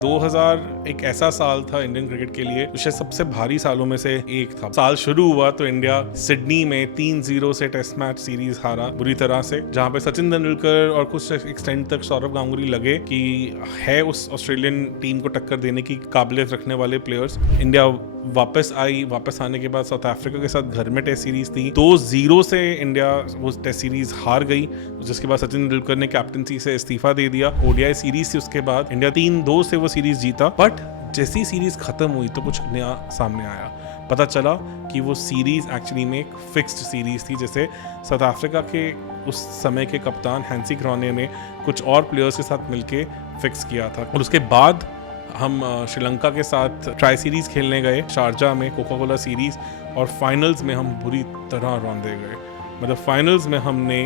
2000 एक ऐसा साल था इंडियन क्रिकेट के लिए जो शायद सबसे भारी सालों में से एक था। साल शुरू हुआ तो इंडिया सिडनी में 3-0 से टेस्ट मैच सीरीज हारा बुरी तरह से, जहां पे सचिन तेंदुलकर और कुछ एक्सटेंड तक सौरव गांगुली लगे कि है उस ऑस्ट्रेलियन टीम को टक्कर देने की काबिलियत रखने वाले प्लेयर्स। इंडिया वापस आने के बाद साउथ अफ्रीका के साथ घर में टेस्ट सीरीज थी। 2-0 से इंडिया वो टेस्ट सीरीज हार गई, जिसके बाद सचिन तेंदुलकर ने कैप्टनसी से इस्तीफा दे दिया। ओडीआई सीरीज थी, उसके बाद इंडिया 3-2 से वो सीरीज जीता। बट जैसी सीरीज खत्म हुई तो कुछ नया सामने आया। पता चला कि वो सीरीज एक्चुअली में एक फिक्स्ड सीरीज थी, जैसे साउथ अफ्रीका के उस समय के कप्तान हैंसी क्रॉने ने कुछ और प्लेयर्स के साथ मिलके फिक्स किया था। और उसके बाद हम श्रीलंका के साथ ट्राई सीरीज खेलने गए शारजा में, कोका कोला सीरीज, और फाइनल्स में हम बुरी तरह रौंदे गए। मतलब फाइनल्स में हमने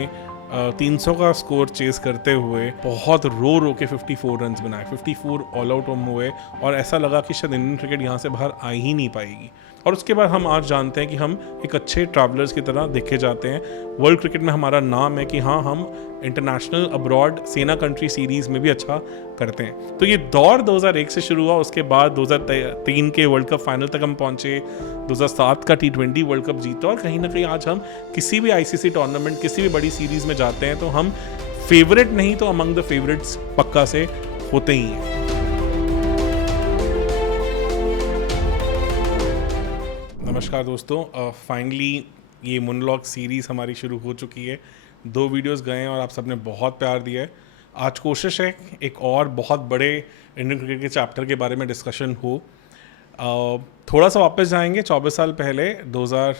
300 का स्कोर चेस करते हुए बहुत रो के 54 रन्स बनाए। 54 ऑल आउट हम हुए और ऐसा लगा कि शायद इंडियन क्रिकेट यहाँ से बाहर आ ही नहीं पाएगी। और उसके बाद हम आज जानते हैं कि हम एक अच्छे ट्रैवलर्स की तरह देखे जाते हैं। वर्ल्ड क्रिकेट में हमारा नाम है कि हाँ, हम इंटरनेशनल अब्रॉड सेना कंट्री सीरीज़ में भी अच्छा करते हैं। तो ये दौर 2001 से शुरू हुआ। उसके बाद 2003 के वर्ल्ड कप फाइनल तक हम पहुँचे, 2007 का T20 वर्ल्ड कप जीता, और कहीं ना कहीं आज हम किसी भी ICC टूर्नामेंट, किसी भी बड़ी सीरीज़ में जाते हैं तो हम फेवरेट नहीं तो अमंग द फेवरेट्स पक्का से होते ही हैं। नमस्कार दोस्तों, फाइनली ये मोनोलॉग सीरीज़ हमारी शुरू हो चुकी है। 2 वीडियोस गए हैं और आप सबने बहुत प्यार दिया है। आज कोशिश है एक और बहुत बड़े इंडियन क्रिकेट के चैप्टर के बारे में डिस्कशन हो। थोड़ा सा वापस जाएंगे 24 साल पहले, 2000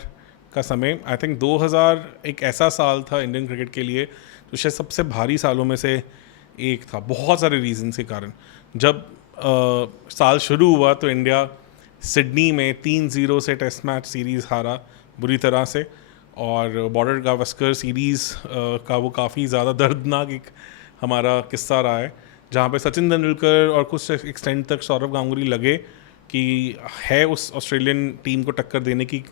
का समय। आई थिंक 2000 एक ऐसा साल था इंडियन क्रिकेट के लिए जो शायद सबसे भारी सालों में से एक था, बहुत सारे रीजंस के कारण। जब साल शुरू हुआ तो इंडिया सिडनी में 3-0 से टेस्ट मैच सीरीज़ हारा बुरी तरह से, और बॉर्डर गावस्कर सीरीज़ का वो काफ़ी ज़्यादा दर्दनाक एक हमारा किस्सा रहा है, जहाँ पे सचिन तेंदुलकर और कुछ एक्सटेंड तक सौरव गांगुली लगे कि है उस ऑस्ट्रेलियन टीम को टक्कर देने की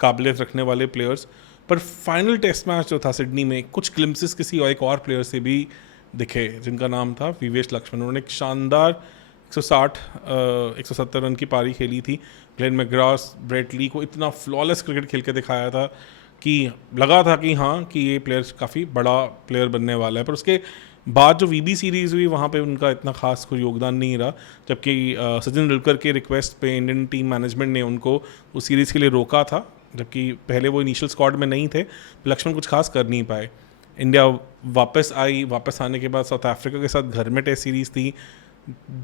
काबिलियत रखने वाले प्लेयर्स। पर फाइनल टेस्ट मैच जो था सिडनी में, कुछ ग्लिम्पसेस किसी और एक और प्लेयर से भी दिखे, जिनका नाम था विवेश लक्ष्मण। उन्होंने एक शानदार 170 रन की पारी खेली थी। ग्लेन मैकग्राथ, ब्रेट ली को इतना फ्लॉलेस क्रिकेट खेल के दिखाया था कि लगा था कि हाँ, कि ये प्लेयर काफ़ी बड़ा प्लेयर बनने वाला है। पर उसके बाद जो VB सीरीज़ हुई, वहाँ पे उनका इतना खास कोई योगदान नहीं रहा। जबकि सचिन तेंदुलकर के रिक्वेस्ट पे इंडियन टीम मैनेजमेंट ने उनको उस सीरीज़ के लिए रोका था, जबकि पहले वो इनिशियल स्क्वाड में नहीं थे। लक्ष्मण कुछ खास कर नहीं पाए। इंडिया वापस आने के बाद साउथ अफ्रीका के साथ घर में टेस्ट सीरीज़ थी।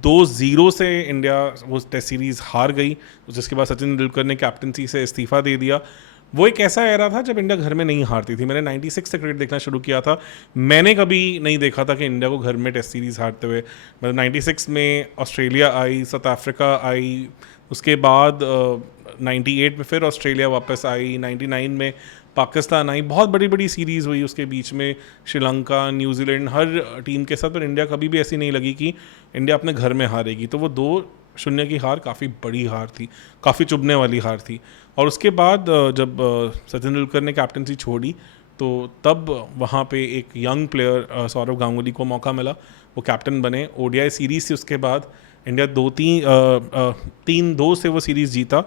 2-0 से इंडिया वो टेस्ट सीरीज़ हार गई, जिसके बाद सचिन तेंदुलकर ने कैप्टनसी से इस्तीफा दे दिया। वो एक ऐसा एरा था जब इंडिया घर में नहीं हारती थी। मैंने 96 से क्रिकेट देखना शुरू किया था। मैंने कभी नहीं देखा था कि इंडिया को घर में टेस्ट सीरीज़ हारते हुए। मतलब 96 में Australia I, south Africa I, उसके बाद 98 में फिर ऑस्ट्रेलिया वापस आई, 99 में पाकिस्तान आई। बहुत बड़ी बड़ी सीरीज़ हुई उसके बीच में, श्रीलंका, न्यूजीलैंड, हर टीम के साथ। पर इंडिया कभी भी ऐसी नहीं लगी कि इंडिया अपने घर में हारेगी। तो वो 2-0 की हार काफ़ी बड़ी हार थी, काफ़ी चुभने वाली हार थी। और उसके बाद जब सचिन तेंदुलकर ने कैप्टनसी छोड़ी तो तब वहाँ पे एक यंग प्लेयर सौरव गांगुली को मौका मिला, वो कैप्टन बने। ओडीआई सीरीज़ थी, उसके बाद इंडिया 3-2 से वो सीरीज़ जीता।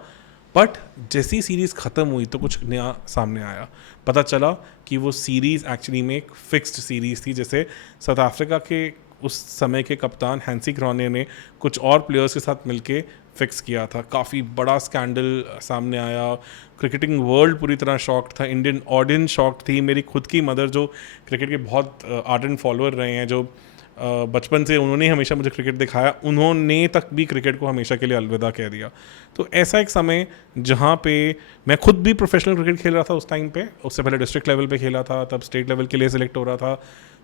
बट जैसी सीरीज़ ख़त्म हुई तो कुछ नया सामने आया। पता चला कि वो सीरीज़ एक्चुअली में एक फिक्स्ड सीरीज़ थी, जैसे साउथ अफ्रीका के उस समय के कप्तान हैंसी क्रॉने ने कुछ और प्लेयर्स के साथ मिलके फिक्स किया था। काफ़ी बड़ा स्कैंडल सामने आया। क्रिकेटिंग वर्ल्ड पूरी तरह शॉक्ड था, इंडियन ऑडियंस शॉक्ड थी। मेरी खुद की मदर, जो क्रिकेट के बहुत आर्डेंट फॉलोअर रहे हैं, जो बचपन से उन्होंने हमेशा मुझे क्रिकेट दिखाया, उन्होंने तक भी क्रिकेट को हमेशा के लिए अलविदा कह दिया। तो ऐसा एक समय जहाँ पे मैं खुद भी प्रोफेशनल क्रिकेट खेल रहा था उस टाइम पे। उससे पहले डिस्ट्रिक्ट लेवल पे खेला था, तब स्टेट लेवल के लिए सिलेक्ट हो रहा था।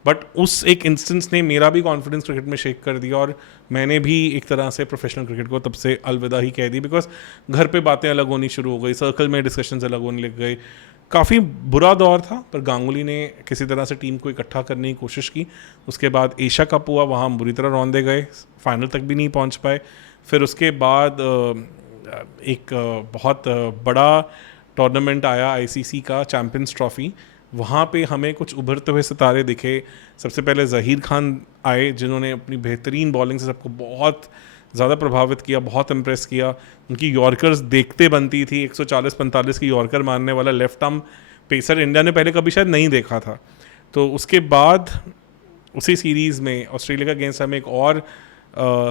बट उस एक इंस्टेंस ने मेरा भी कॉन्फिडेंस क्रिकेट में शेक कर दिया, और मैंने भी एक तरह से प्रोफेशनल क्रिकेट को तब से अलविदा ही कह दी। बिकॉज घर पे बातें अलग होनी शुरू हो गई, सर्कल में डिस्कशंस अलग होने लग गए। काफ़ी बुरा दौर था, पर गांगुली ने किसी तरह से टीम को इकट्ठा करने की कोशिश की। उसके बाद एशिया कप हुआ, वहाँ हम बुरी तरह रौंदे गए, फाइनल तक भी नहीं पहुँच पाए। फिर उसके बाद एक बहुत बड़ा टूर्नामेंट आया ICC का, चैम्पियंस ट्रॉफी। वहाँ पे हमें कुछ उभरते हुए सितारे दिखे। सबसे पहले ज़हीर खान आए, जिन्होंने अपनी बेहतरीन बॉलिंग से सबको बहुत ज़्यादा प्रभावित किया, बहुत इम्प्रेस किया। उनकी यॉर्कर्स देखते बनती थी, 140-45 की यॉर्कर मारने वाला लेफ्ट आर्म पेसर इंडिया ने पहले कभी शायद नहीं देखा था। तो उसके बाद उसी सीरीज़ में ऑस्ट्रेलिया का अगेंस्ट हमें एक और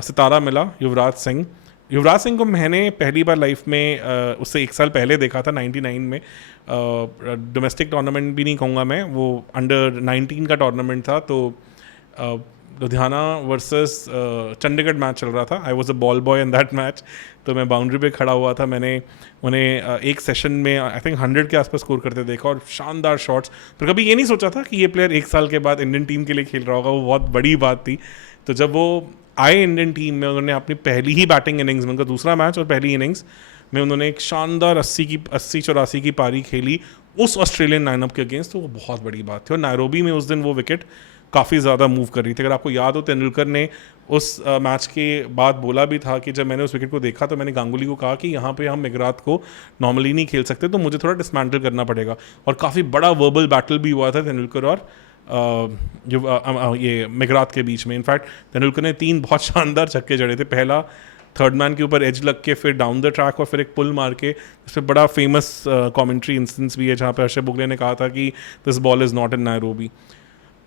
सितारा मिला, युवराज सिंह। युवराज सिंह को मैंने पहली बार लाइफ में उससे 1 साल पहले देखा था 99 में। डोमेस्टिक टूर्नामेंट भी नहीं कहूँगा मैं, वो अंडर 19 का टूर्नामेंट था। तो लुधियाना वर्सेस चंडीगढ़ मैच चल रहा था। I was a ball boy in that match. तो मैं बाउंड्री पे खड़ा हुआ था। मैंने उन्हें एक सेशन में आई थिंक 100 के आसपास स्कोर करते देखा और शानदार शॉट्स। पर कभी ये नहीं सोचा था कि ये प्लेयर 1 साल के बाद इंडियन टीम के लिए खेल रहा होगा, वो बहुत बड़ी बात थी। तो जब वो आए इंडियन टीम में, उन्होंने अपनी पहली ही बैटिंग इनिंग्स में, उनका दूसरा मैच और पहली इनिंग्स में उन्होंने एक शानदार 80-84 की पारी खेली उस ऑस्ट्रेलियन लाइनअप के अगेंस्ट। तो वो बहुत बड़ी बात थी। और नायरोबी में उस दिन वो विकेट काफ़ी ज़्यादा मूव कर रही थी। अगर आपको याद हो, तेंदुलकर ने उस मैच के बाद बोला भी था कि जब मैंने उस विकेट को देखा तो मैंने गांगुली को कहा कि यहाँ पे हम मेघरात को नॉर्मली नहीं खेल सकते, तो मुझे थोड़ा डिसमेंटल करना पड़ेगा। और काफ़ी बड़ा वर्बल बैटल भी हुआ था तेंदुलकर और ये मेघरात के बीच में। इनफैक्ट तेंदुलकर ने 3 बहुत शानदार छक्के जड़े थे। पहला थर्ड मैन के ऊपर एज लग के, फिर डाउन द ट्रैक और फिर एक पुल मार के। इस पर बड़ा फेमस कमेंट्री इंस्टेंस भी है जहाँ पे हर्षद बुगले ने कहा था कि this ball is not in Nairobi.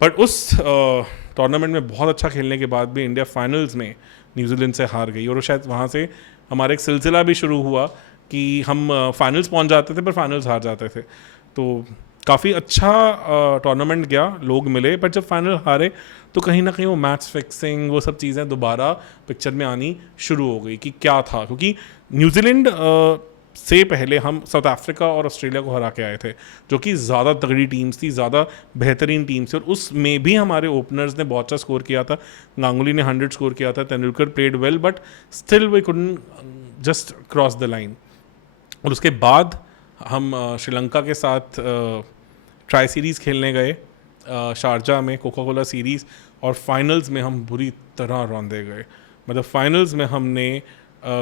But उस टूर्नामेंट में बहुत अच्छा खेलने के बाद भी इंडिया फाइनल्स में न्यूजीलैंड से हार गई। और शायद वहाँ से हमारा एक सिलसिला भी शुरू हुआ कि हम फाइनल्स पहुँच जाते थे पर फाइनल्स हार जाते थे। तो काफ़ी अच्छा टूर्नामेंट गया, लोग मिले, पर जब फाइनल हारे तो कहीं ना कहीं वो मैच फिक्सिंग, वो सब चीज़ें दोबारा पिक्चर में आनी शुरू हो गई कि क्या था। क्योंकि न्यूजीलैंड से पहले हम साउथ अफ्रीका और ऑस्ट्रेलिया को हरा के आए थे, जो कि ज़्यादा तगड़ी टीम्स थी, ज़्यादा बेहतरीन टीम्स थी। और उसमें भी हमारे ओपनर्स ने बहुत अच्छा स्कोर किया था। गांगुली ने 100 स्कोर किया था, Tendulkar played well, but still we couldn't just cross the line. और उसके बाद हम श्रीलंका के साथ ट्राई सीरीज़ खेलने गए शारजा में, कोका कोला सीरीज़, और फाइनल्स में हम बुरी तरह रौंदे गए। मतलब फाइनल्स में हमने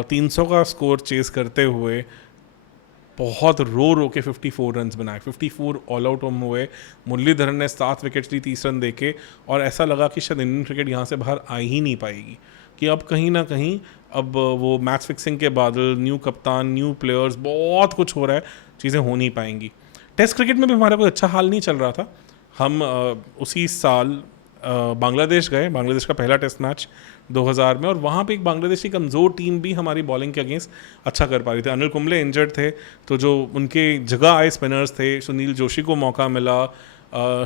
300 का स्कोर चेस करते हुए बहुत रो के 54 रन्स बनाए। 54 ऑल आउट हम हुए। मुरलीधरन ने 7 विकेट्स ली 30 रन देके, और ऐसा लगा कि शायद इंडियन क्रिकेट यहाँ से बाहर आ ही नहीं पाएगी, कि अब कहीं ना कहीं अब वो मैच फिक्सिंग के बादल, न्यू कप्तान, न्यू प्लेयर्स, बहुत कुछ हो रहा है, चीज़ें हो नहीं पाएंगी। टेस्ट क्रिकेट में भी हमारा कोई अच्छा हाल नहीं चल रहा था। हम उसी साल बांग्लादेश गए, बांग्लादेश का पहला टेस्ट मैच 2000 में, और वहाँ पे एक बांग्लादेशी कमज़ोर टीम भी हमारी बॉलिंग के अगेंस्ट अच्छा कर पा रही थी। अनिल कुंबले इंजर्ड थे, तो जो उनके जगह आए स्पिनर्स थे, सुनील जोशी को मौका मिला,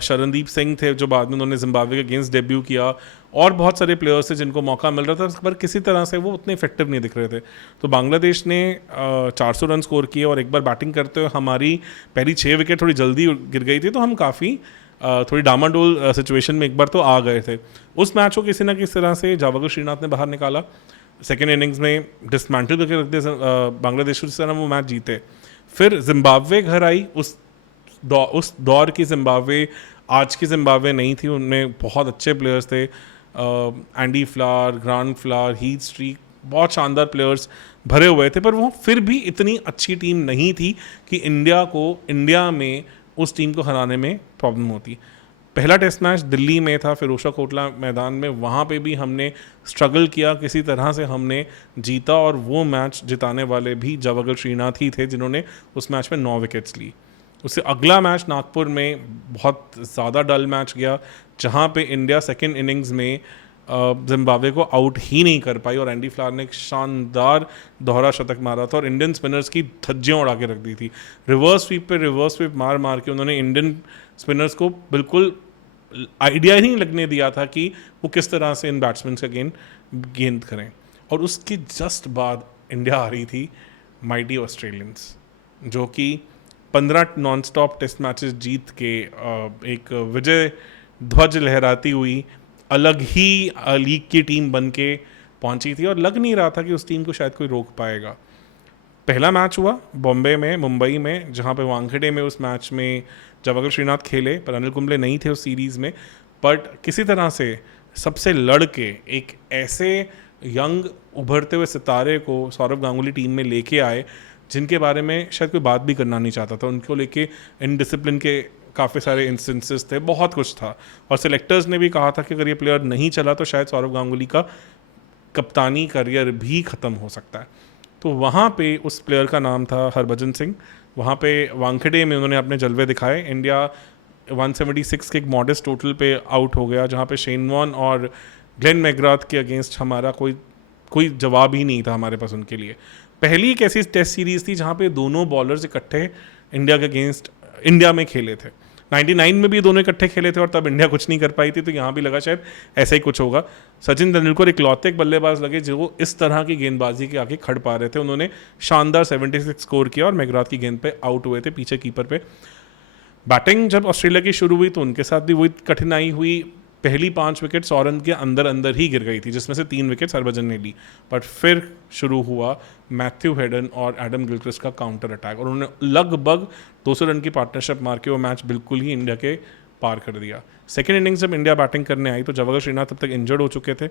शरणदीप सिंह थे जो बाद में उन्होंने जिम्बाब्वे के अगेंस्ट डेब्यू किया, और बहुत सारे प्लेयर्स थे जिनको मौका मिल रहा था, पर किसी तरह से वो उतने इफेक्टिव नहीं दिख रहे थे। तो बांग्लादेश ने 400 रन स्कोर किए, और एक बार बैटिंग करते हुए हमारी पहली 6 विकेट थोड़ी जल्दी गिर गई थी, तो हम काफ़ी थोड़ी डामाडोल सिचुएशन में एक बार तो आ गए थे। उस मैच को किसी ना किसी तरह से जावगल श्रीनाथ ने बाहर निकाला। सेकेंड इनिंग्स में डिसमेंटल करके रख दिया बांग्लादेश को, जिस तरह वो मैच जीते। फिर जिम्बाब्वे घर आई। उस दौर की जिम्बाब्वे आज की जिम्बाब्वे नहीं थी, उनमें बहुत अच्छे प्लेयर्स थे। Andy flower, grand flower, Heath streak, बहुत शानदार प्लेयर्स भरे हुए थे, पर वो फिर भी इतनी अच्छी टीम नहीं थी कि इंडिया में उस टीम को हराने में प्रॉब्लम होती। पहला टेस्ट मैच दिल्ली में था, फिरोजा कोटला मैदान में, वहाँ पे भी हमने स्ट्रगल किया, किसी तरह से हमने जीता, और वो मैच जिताने वाले भी जावगल श्रीनाथ ही थे जिन्होंने उस मैच में 9 विकेट्स ली। उससे अगला मैच नागपुर में बहुत ज़्यादा डल मैच गया, जहाँ पे इंडिया सेकेंड इनिंग्स में जिम्बाब्वे को आउट ही नहीं कर पाई, और एंडी फ्लावर ने एक शानदार दोहरा शतक मारा था और इंडियन स्पिनर्स की धज्जियाँ उड़ा के रख दी थी। रिवर्स स्वीप पे रिवर्स स्वीप मार के उन्होंने इंडियन स्पिनर्स को बिल्कुल आइडिया ही नहीं लगने दिया था कि वो किस तरह से इन बैट्समैन का गेंद करें। और उसके जस्ट बाद इंडिया आ रही थी माइटी ऑस्ट्रेलियंस, जो कि 15 नॉन स्टॉप टेस्ट मैचेस जीत के एक विजय ध्वज लहराती हुई अलग ही लीग की टीम बन के पहुंची थी, और लग नहीं रहा था कि उस टीम को शायद कोई रोक पाएगा। पहला मैच हुआ बॉम्बे में, मुंबई में, जहां पे वानखेड़े में उस मैच में जावगल श्रीनाथ खेले, पर अनिल कुंबले नहीं थे उस सीरीज़ में। बट किसी तरह से सबसे लड़ के एक ऐसे यंग उभरते हुए सितारे को सौरव गांगुली टीम में लेके आए जिनके बारे में शायद कोई बात भी करना नहीं चाहता था। उनको लेके इनडिसिप्लिन के काफ़ी सारे इंस्टेंसेस थे, बहुत कुछ था, और सिलेक्टर्स ने भी कहा था कि अगर ये प्लेयर नहीं चला तो शायद सौरव गांगुली का कप्तानी करियर भी ख़त्म हो सकता है। तो वहाँ पे उस प्लेयर का नाम था हरभजन सिंह। वहाँ पे वानखेड़े में उन्होंने अपने जलवे दिखाए। इंडिया 176 के एक मॉडेस्ट टोटल पे आउट हो गया, जहाँ पे शेन वॉर्न और ग्लेन मैकग्राथ के अगेंस्ट हमारा कोई जवाब ही नहीं था हमारे पास उनके लिए। पहली एक ऐसी टेस्ट सीरीज़ थी जहाँ पे दोनों बॉलर्स इकट्ठे इंडिया के अगेंस्ट इंडिया में खेले थे। 99 में भी दोनों इकट्ठे खेले थे और तब इंडिया कुछ नहीं कर पाई थी, तो यहाँ भी लगा शायद ऐसा ही कुछ होगा। सचिन तेंदुलकर इकलौते एक बल्लेबाज लगे जो इस तरह की गेंदबाजी के आगे खड़ पा रहे थे। उन्होंने शानदार 76 स्कोर किया और मैकग्राथ की गेंद पे आउट हुए थे पीछे कीपर पे। बैटिंग जब ऑस्ट्रेलिया की शुरू हुई तो उनके साथ भी वही कठिनाई हुई। पहली 5 विकेट 100 रन के अंदर ही गिर गई थी, जिसमें से 3 विकेट हरभजन ने ली। बट फिर शुरू हुआ मैथ्यू हेडन और एडम गिलक्रिस्ट का काउंटर अटैक और उन्होंने लगभग 200 रन की पार्टनरशिप मार के वो मैच बिल्कुल ही इंडिया के पार कर दिया। सेकेंड इनिंग्स जब इंडिया बैटिंग करने आई तो जवाहर श्रीनाथ तब तक इंजर्ड हो चुके थे।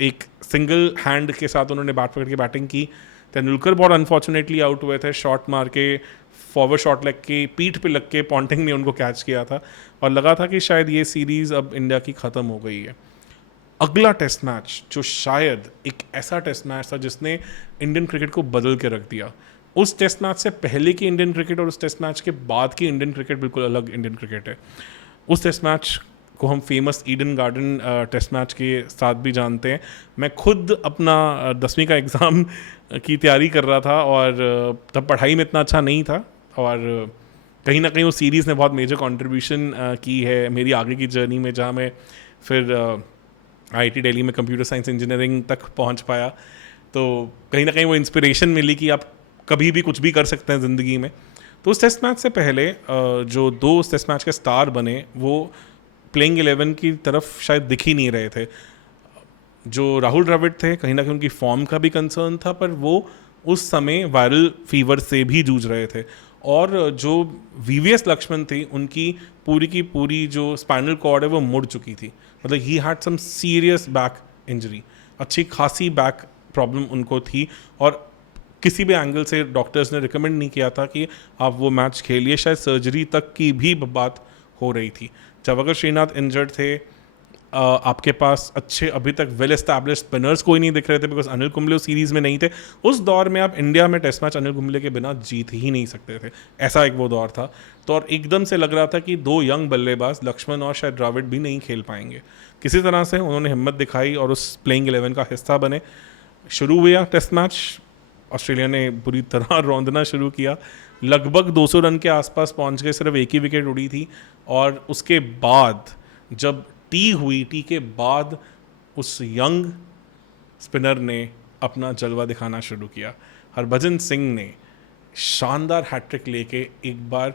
एक सिंगल हैंड के साथ उन्होंने बैट पकड़ के बैटिंग की। तेंदुलकर बहुत अनफॉर्चुनेटली आउट हुए थे, शॉट मार के फॉरवर्ड शॉट लग के पीठ पे लग के पॉन्टिंग ने उनको कैच किया था और लगा था कि शायद ये सीरीज़ अब इंडिया की ख़त्म हो गई है। अगला टेस्ट मैच जो शायद एक ऐसा टेस्ट मैच था जिसने इंडियन क्रिकेट को बदल के रख दिया। उस टेस्ट मैच से पहले की इंडियन क्रिकेट और उस टेस्ट मैच के बाद की इंडियन क्रिकेट बिल्कुल अलग इंडियन क्रिकेट है। उस टेस्ट मैच को हम famous Eden Garden test match के साथ भी जानते हैं। मैं खुद अपना 10वीं का एग्ज़ाम की तैयारी कर रहा था और तब पढ़ाई में इतना अच्छा नहीं था और कहीं ना कहीं वो सीरीज़ ने बहुत मेजर कंट्रीब्यूशन की है मेरी आगे की जर्नी में, जहाँ मैं फिर आईआईटी दिल्ली में कंप्यूटर साइंस इंजीनियरिंग तक पहुंच पाया। तो कहीं ना कहीं वो इंस्पिरेशन मिली कि आप कभी भी कुछ भी कर सकते हैं ज़िंदगी में। तो उस टेस्ट मैच से पहले जो दो उस टेस्ट मैच के स्टार बने वो प्लेइंग 11 की तरफ शायद दिख ही नहीं रहे थे। जो राहुल द्रविड़ थे कहीं ना कहीं उनकी फॉर्म का भी कंसर्न था, पर वो उस समय वायरल फीवर से भी जूझ रहे थे। और जो वीवीएस लक्ष्मण थी उनकी की पूरी जो स्पाइनल कॉर्ड है वो मुड़ चुकी थी। मतलब he had some serious back injury, अच्छी खासी बैक प्रॉब्लम उनको थी और किसी भी एंगल से डॉक्टर्स ने रिकमेंड नहीं किया था कि आप वो मैच खेलिए। शायद सर्जरी तक की भी बात हो रही थी। जब अगर श्रीनाथ इंजर्ड थे, आपके पास अच्छे अभी तक वेल एस्टैब्लिश्ड स्पिनर्स कोई नहीं दिख रहे थे बिकॉज अनिल कुंबले उस सीरीज़ में नहीं थे। उस दौर में आप इंडिया में टेस्ट मैच अनिल कुंबले के बिना जीत ही नहीं सकते थे, ऐसा एक वो दौर था। तो और एकदम से लग रहा था कि दो यंग बल्लेबाज लक्ष्मण और शायद द्रविड़ भी नहीं खेल पाएंगे। किसी तरह से उन्होंने हिम्मत दिखाई और उस प्लेइंग 11 का हिस्सा बने। शुरू हुआ टेस्ट मैच, ऑस्ट्रेलिया ने बुरी तरह रौंदना शुरू किया, लगभग 200 रन के आसपास पहुंच गए, सिर्फ एक ही विकेट उड़ी थी। और उसके बाद जब टी के बाद उस यंग स्पिनर ने अपना जलवा दिखाना शुरू किया। हरभजन सिंह ने शानदार हैट्रिक लेके एक बार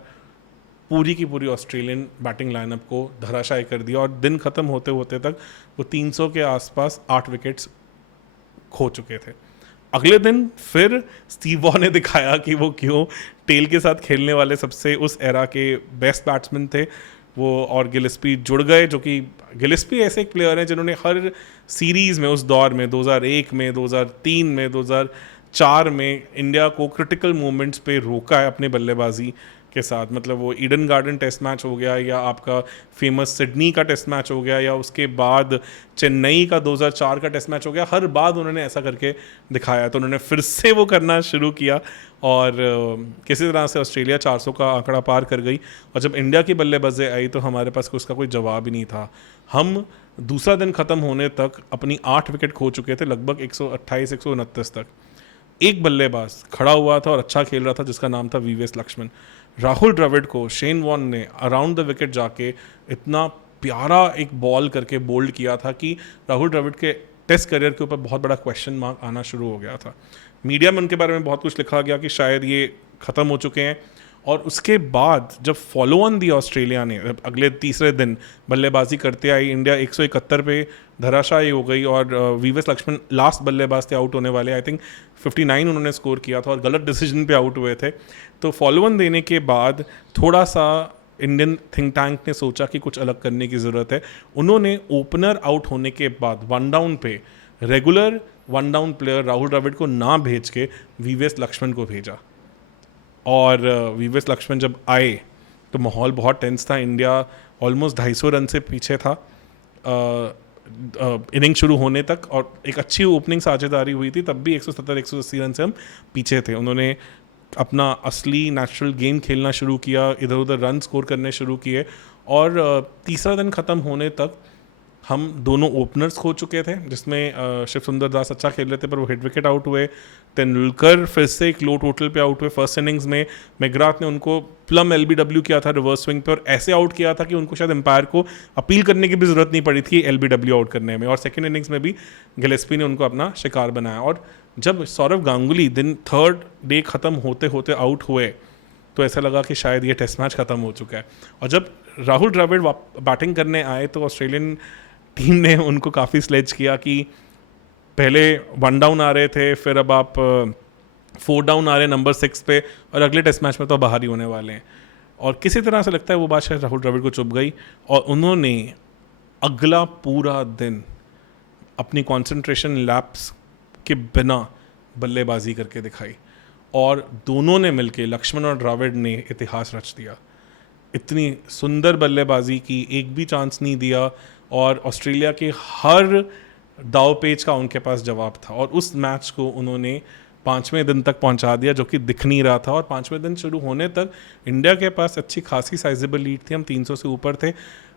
पूरी की पूरी ऑस्ट्रेलियन बैटिंग लाइनअप को धराशायी कर दिया और दिन ख़त्म होते होते तक वो 300 के आसपास 8 विकेट्स खो चुके थे। अगले दिन फिर स्टीव वॉ ने दिखाया कि वो क्यों टेल के साथ खेलने वाले सबसे उस एरा के बेस्ट बैट्समैन थे वो, और गिलिस्पी जुड़ गए। जो कि गिलिस्पी ऐसे एक प्लेयर हैं जिन्होंने हर सीरीज़ में उस दौर में 2001 में, 2003 में, 2004 में इंडिया को क्रिटिकल मोमेंट्स पे रोका है अपने बल्लेबाजी के साथ। मतलब वो ईडन गार्डन टेस्ट मैच हो गया या आपका फेमस सिडनी का टेस्ट मैच हो गया या उसके बाद चेन्नई का 2004 का टेस्ट मैच हो गया, हर बार उन्होंने ऐसा करके दिखाया। तो उन्होंने फिर से वो करना शुरू किया और किसी तरह से ऑस्ट्रेलिया 400 का आंकड़ा पार कर गई। और जब इंडिया की बल्लेबाजी आई तो हमारे पास उसका कोई जवाब ही नहीं था। हम दूसरा दिन ख़त्म होने तक अपनी 8 विकेट खो चुके थे, लगभग 128-129 तक। एक बल्लेबाज खड़ा हुआ था और अच्छा खेल रहा था जिसका नाम था वीवीएस लक्ष्मण। राहुल द्रविड़ को शेन वॉर्न ने अराउंड द विकेट जाके इतना प्यारा एक बॉल करके बोल्ड किया था कि राहुल द्रविड़ के टेस्ट करियर के ऊपर बहुत बड़ा क्वेश्चन मार्क आना शुरू हो गया था। मीडिया में उनके बारे में बहुत कुछ लिखा गया कि शायद ये ख़त्म हो चुके हैं। और उसके बाद जब फॉलो ऑन दी ऑस्ट्रेलिया ने अगले तीसरे दिन बल्लेबाजी करते आई, इंडिया 171 पे धराशायी हो गई और वीवीएस लक्ष्मण लास्ट बल्लेबाज थे आउट होने वाले। आई थिंक 59 उन्होंने स्कोर किया था और गलत डिसीजन पे आउट हुए थे। तो फॉलो ऑन देने के बाद थोड़ा सा इंडियन थिंक टैंक ने सोचा कि कुछ अलग करने की ज़रूरत है। उन्होंने ओपनर आउट होने के बाद वन डाउन पे regular one down player Rahul Dravid को ना भेज के वीवीएस लक्ष्मण को भेजा। और वीवीएस लक्ष्मण जब आए तो माहौल बहुत टेंस था। इंडिया ऑलमोस्ट 250 रन से पीछे था। इनिंग शुरू होने तक, और एक अच्छी ओपनिंग साझेदारी हुई थी, तब भी 170-180 रन से हम पीछे थे। उन्होंने अपना असली नेचुरल गेम खेलना शुरू किया, इधर उधर रन स्कोर करने शुरू किए, और तीसरा दिन ख़त्म होने तक हम दोनों ओपनर्स खो चुके थे, जिसमें शिव सुंदर दास अच्छा खेल रहे थे पर वो हिट विकेट आउट हुए। तेंदुलकर फिर से एक लो टोटल पे आउट हुए फर्स्ट इनिंग्स में। मैकग्राथ ने उनको प्लम LBW किया था रिवर्स स्विंग पे, और ऐसे आउट किया था कि उनको शायद एम्पायर को अपील करने की भी ज़रूरत नहीं पड़ी थी LBW आउट करने में। और सेकेंड इनिंग्स में भी गिलेस्पी ने उनको अपना शिकार बनाया। और जब सौरव गांगुली दिन थर्ड डे ख़त्म होते होते आउट हुए तो ऐसा लगा कि शायद ये टेस्ट मैच ख़त्म हो चुका है। और जब राहुल द्रविड़ बैटिंग करने आए तो ऑस्ट्रेलियन टीम ने उनको काफ़ी स्लेज किया कि पहले 1 डाउन आ रहे थे, फिर अब आप 4 डाउन आ रहे हैं नंबर 6 पे, और अगले टेस्ट मैच में तो बाहर ही होने वाले हैं। और किसी तरह से लगता है वो बात शायद राहुल द्रविड़ को चुभ गई, और उन्होंने अगला पूरा दिन अपनी कंसंट्रेशन लैप्स के बिना बल्लेबाजी करके दिखाई, और दोनों ने मिलके, लक्ष्मण और द्रविड़ ने इतिहास रच दिया। इतनी सुंदर बल्लेबाजी की, एक भी चांस नहीं दिया, और ऑस्ट्रेलिया के हर दाव पेच का उनके पास जवाब था, और उस मैच को उन्होंने 5वें दिन तक पहुंचा दिया, जो कि दिख नहीं रहा था। और 5वें दिन शुरू होने तक इंडिया के पास अच्छी खासी साइजेबल लीड थी, हम 300 से ऊपर थे।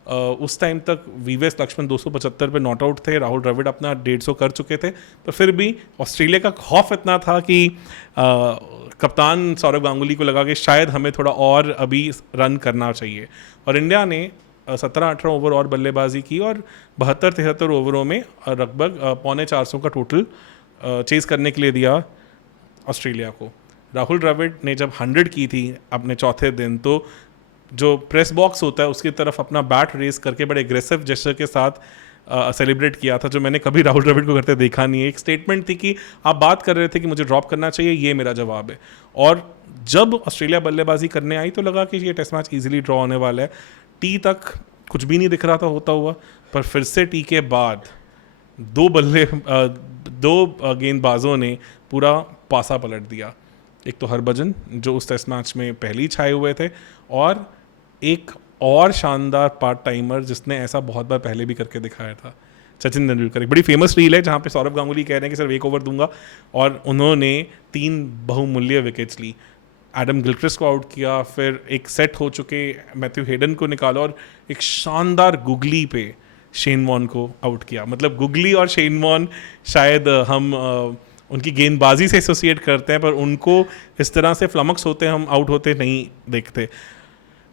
उस टाइम तक VVS लक्ष्मण 275 पे नॉट आउट थे, राहुल द्रविड़ अपना 150 कर चुके थे, पर फिर भी ऑस्ट्रेलिया का खौफ इतना था कि कप्तान सौरव गांगुली को लगा कि शायद हमें थोड़ा और अभी रन करना चाहिए। और इंडिया ने 17-18 ओवर और बल्लेबाजी की, और 72-73 ओवरों में लगभग 350 का टोटल चेस करने के लिए दिया ऑस्ट्रेलिया को। राहुल द्रविड़ ने जब 100 की थी अपने चौथे दिन, तो जो प्रेस बॉक्स होता है उसकी तरफ अपना बैट रेस करके बड़े एग्रेसिव जेस्चर के साथ सेलिब्रेट किया था, जो मैंने कभी राहुल द्रविड़ को करते देखा नहीं है। एक स्टेटमेंट थी कि आप बात कर रहे थे कि मुझे ड्रॉप करना चाहिए, ये मेरा जवाब है। और जब ऑस्ट्रेलिया बल्लेबाजी करने आई तो लगा कि ये टेस्ट मैच इजीली ड्रॉ होने वाला है। टी तक कुछ भी नहीं दिख रहा था होता हुआ, पर फिर से टी के बाद दो गेंदबाजों ने पूरा पासा पलट दिया। एक तो हरभजन, जो उस टेस्ट मैच में पहले छाए हुए थे, और एक और शानदार पार्ट टाइमर जिसने ऐसा बहुत बार पहले भी करके दिखाया था, सचिन तेंदुलकर। एक बड़ी फेमस रील है जहाँ पे सौरव गांगुली कह रहे हैं कि सिर्फ 1 ओवर दूंगा, और उन्होंने 3 बहुमूल्य विकेट्स ली। एडम गिलक्रिस्ट को आउट किया, फिर एक सेट हो चुके मैथ्यू हेडन को निकाला, और एक शानदार गुगली पे शेन वॉर्न को आउट किया। मतलब गुगली और शेन वॉर्न शायद हम उनकी गेंदबाजी से एसोसिएट करते हैं, पर उनको इस तरह से फ्लमक्स होते हम आउट होते नहीं देखते।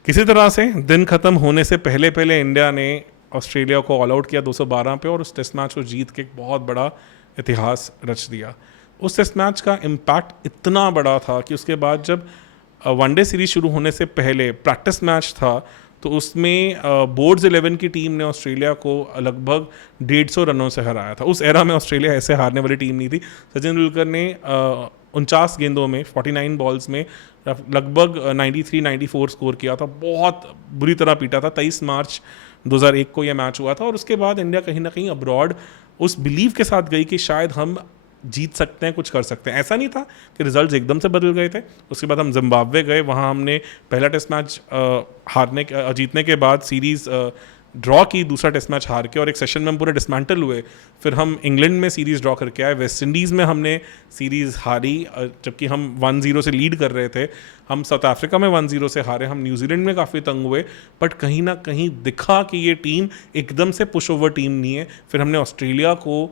किसी तरह से दिन ख़त्म होने से पहले पहले इंडिया ने ऑस्ट्रेलिया को ऑल आउट किया 212 पे, और उस टेस्ट मैच को जीत के एक बहुत बड़ा इतिहास रच दिया। उस टेस्ट मैच का इम्पैक्ट इतना बड़ा था कि उसके बाद जब वनडे सीरीज शुरू होने से पहले प्रैक्टिस मैच था, तो उसमें बोर्ड्स 11 की टीम ने ऑस्ट्रेलिया को लगभग 150 रनों से हराया था। उस एरा में ऑस्ट्रेलिया ऐसे हारने वाली टीम नहीं थी। सचिन तेंदुलकर ने 49 गेंदों में 49 बॉल्स में लगभग 93-94 स्कोर किया था, बहुत बुरी तरह पीटा था। 23 मार्च 2001 को यह मैच हुआ था, और उसके बाद इंडिया कहीं ना कहीं अब्रॉड उस बिलीव के साथ गई कि शायद हम जीत सकते हैं, कुछ कर सकते हैं। ऐसा नहीं था कि रिजल्ट्स एकदम से बदल गए थे। उसके बाद हम जिम्बाब्वे गए, वहाँ हमने पहला टेस्ट मैच जीतने के बाद सीरीज़ ड्रॉ की, दूसरा टेस्ट मैच हार के, और एक सेशन में हम पूरे डिसमेंटल हुए। फिर हम इंग्लैंड में सीरीज़ ड्रॉ करके आए, वेस्ट इंडीज़ में हमने सीरीज़ हारी जबकि हम 1-0 से लीड कर रहे थे। हम साउथ अफ्रीका में 1-0 से हारे, हम न्यूजीलैंड में काफ़ी तंग हुए, बट कहीं ना कहीं दिखा कि ये टीम एकदम से पुश ओवर टीम नहीं है। फिर हमने ऑस्ट्रेलिया को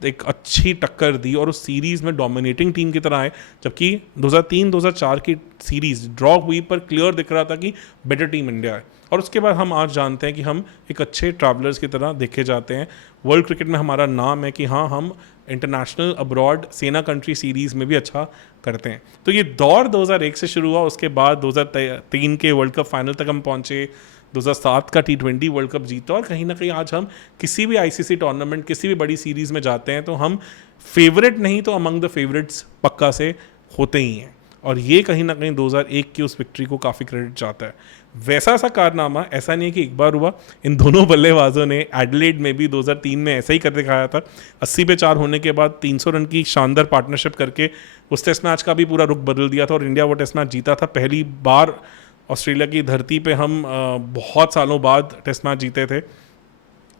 एक अच्छी टक्कर दी, और उस सीरीज़ में डोमिनेटिंग टीम की तरह आए। जबकि 2003-2004 की सीरीज़ ड्रॉ हुई, पर क्लियर दिख रहा था कि बेटर टीम इंडिया है। और उसके बाद हम आज जानते हैं कि हम एक अच्छे ट्रैवलर्स की तरह देखे जाते हैं। वर्ल्ड क्रिकेट में हमारा नाम है कि हाँ, हम इंटरनेशनल अब्रॉड सेना कंट्री सीरीज़ में भी अच्छा करते हैं। तो ये दौर 2001 से शुरू हुआ, उसके बाद 2003 के वर्ल्ड कप फाइनल तक हम पहुँचे, 2007 का T20 वर्ल्ड कप जीता, और कहीं ना कहीं आज हम किसी भी ICC टूर्नामेंट, किसी भी बड़ी सीरीज़ में जाते हैं तो हम फेवरेट नहीं तो अमंग द फेवरेट्स पक्का से होते ही हैं। और ये कहीं ना कहीं 2001 की उस विक्ट्री को काफ़ी क्रेडिट जाता है। वैसा सा कारनामा ऐसा नहीं है कि एक बार हुआ, इन दोनों बल्लेबाजों ने एडिलेड में भी 2003 में ऐसा ही कर दिखाया था। 80 पे 4 होने के बाद 300 रन की शानदार पार्टनरशिप करके उस टेस्ट मैच का भी पूरा रुख बदल दिया था, और इंडिया वो टेस्ट मैच जीता था। पहली बार ऑस्ट्रेलिया की धरती पे हम बहुत सालों बाद टेस्ट मैच जीते थे।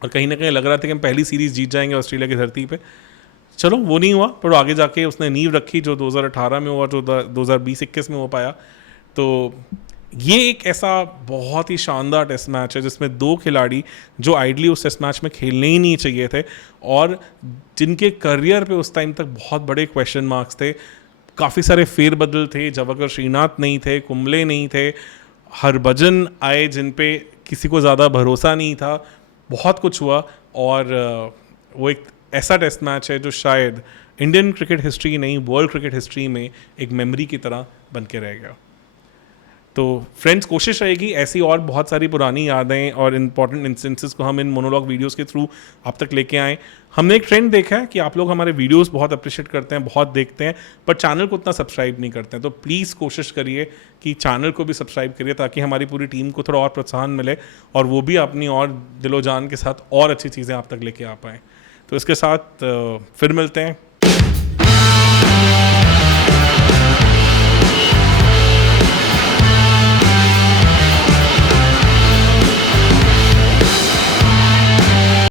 और कहीं ना कहीं लग रहा था कि हम पहली सीरीज़ जीत जाएंगे ऑस्ट्रेलिया की धरती पे। चलो वो नहीं हुआ, पर आगे जाके उसने नींव रखी जो 2018 में हुआ, जो 2020-21 में हो पाया। तो ये एक ऐसा बहुत ही शानदार टेस्ट मैच है जिसमें दो खिलाड़ी जो आइडली उस टेस्ट मैच में खेलने ही नहीं चाहिए थे और जिनके करियर पे उस टाइम तक बहुत बड़े क्वेश्चन मार्क्स थे, काफ़ी सारे फेरबदल थे, जवाहर श्रीनाथ नहीं थे, कुंबले नहीं थे, हरभजन आए जिन पे किसी को ज़्यादा भरोसा नहीं था, बहुत कुछ हुआ। और वो एक ऐसा टेस्ट मैच है जो शायद इंडियन क्रिकेट हिस्ट्री नहीं, वर्ल्ड क्रिकेट हिस्ट्री में एक मेमोरी की तरह बन के रह गया। तो फ्रेंड्स, कोशिश रहेगी ऐसी और बहुत सारी पुरानी यादें और इंपॉर्टेंट इंस्टेंसेस को हम इन मोनोलॉग वीडियोस के थ्रू आप तक लेके आएँ। हमने एक ट्रेंड देखा है कि आप लोग हमारे वीडियोस बहुत अप्रिशिएट करते हैं, बहुत देखते हैं, पर चैनल को उतना सब्सक्राइब नहीं करते हैं। तो प्लीज़ कोशिश करिए कि चैनल को भी सब्सक्राइब करिए ताकि हमारी पूरी टीम को थोड़ा और प्रोत्साहन मिले और वो भी अपनी और दिलो जान के साथ और अच्छी चीज़ें आप तक लेके आ पाएँ। तो इसके साथ फिर मिलते हैं